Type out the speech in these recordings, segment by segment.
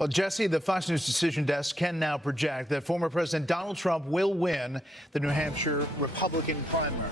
Well, Jesse, the Fox News Decision Desk can now project that former President Donald Trump will win the New Hampshire Republican primary.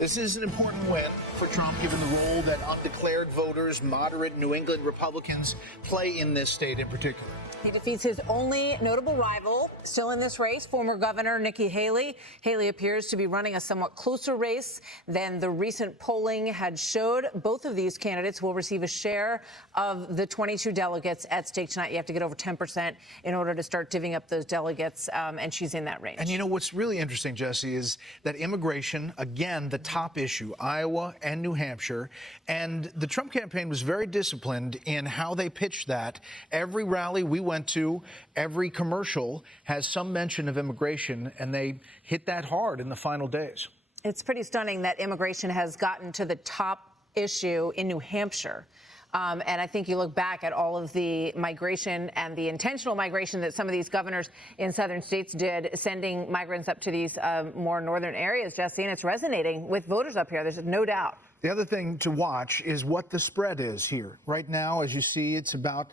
This is an important win for Trump, given the role that undeclared voters, moderate New England Republicans, play in this state in particular. He defeats his only notable rival still in this race, former Governor Nikki Haley. Haley appears to be running a somewhat closer race than the recent polling had showed. Both of these candidates will receive a share of the 22 delegates at stake tonight. You have to get over 10% in order to start divvying up those delegates, and she's in that range. And you know what's really interesting, Jesse, is that immigration, again, the top issue, Iowa and New Hampshire, and the Trump campaign was very disciplined in how they pitched that. Every rally we went to, every commercial has some mention of immigration, and they hit that hard in the final days. It's pretty stunning that immigration has gotten to the top issue in New Hampshire. And I think you look back at all of the migration and the intentional migration that some of these governors in southern states did, sending migrants up to these more northern areas, Jesse, and it's resonating with voters up here. There's no doubt. The other thing to watch is what the spread is here. Right now, as you see, it's about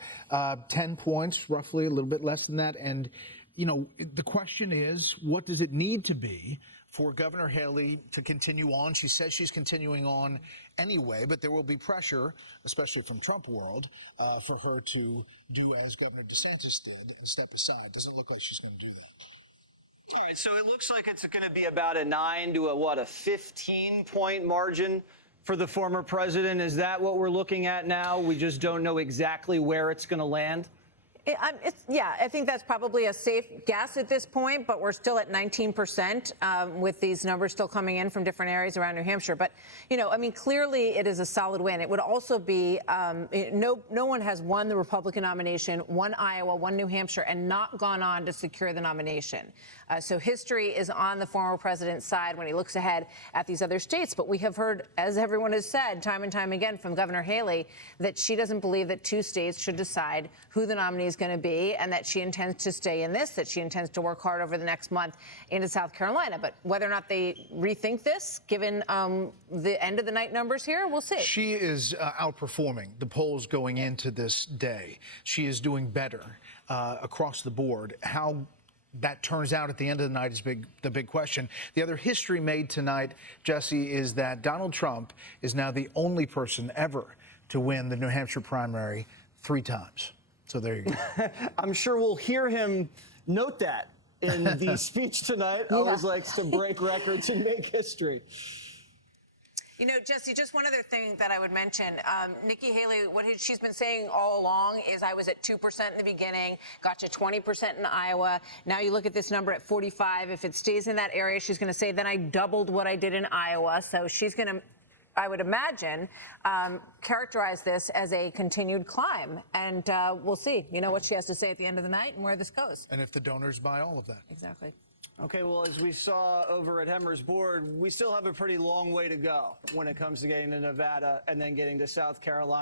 10 points, roughly, a little bit less than that. And, you know, the question is, what does it need to be for Governor Haley to continue on? She says she's continuing on anyway, but there will be pressure, especially from Trump world, for her to do as Governor DeSantis did and step aside. Doesn't look like she's going to do that. All right, so it looks like it's going to be about a 9 to a 15-point margin for the former president. Is that what we're looking at now? We just don't know exactly where it's going to land? Yeah, I think that's probably a safe guess at this point, but we're still at 19% with these numbers still coming in from different areas around New Hampshire. But, you know, I mean, clearly it is a solid win. It would also be no one has won the Republican nomination, won Iowa, won New Hampshire, and not gone on to secure the nomination. So history is on the former president's side when he looks ahead at these other states. But we have heard, as everyone has said time and time again from Governor Haley, that she doesn't believe that two states should decide who the nominee is going to be, and that she intends to stay in this, that she intends to work hard over the next month into South Carolina. But whether or not they rethink this, given the end of the night numbers here, we'll see. She is outperforming the polls going into this day. She is doing better across the board. How that turns out at the end of the night is the big question. The other history made tonight, Jesse, is that Donald Trump is now the only person ever to win the New Hampshire primary 3 times. So there you go. I'm sure we'll hear him note that in the speech tonight. Yeah. Always likes to break records and make history. You know, Jesse, just one other thing that I would mention. Nikki Haley, what she's been saying all along is I was at 2% in the beginning, got to 20% in Iowa. Now you look at this number at 45. If it stays in that area, she's going to say, then I doubled what I did in Iowa. So she's going to, I would imagine, characterize this as a continued climb. And we'll see, you know, what she has to say at the end of the night and where this goes. And if the donors buy all of that. Exactly. Okay, well, as we saw over at Hemmer's board, we still have a pretty long way to go when it comes to getting to Nevada and then getting to South Carolina.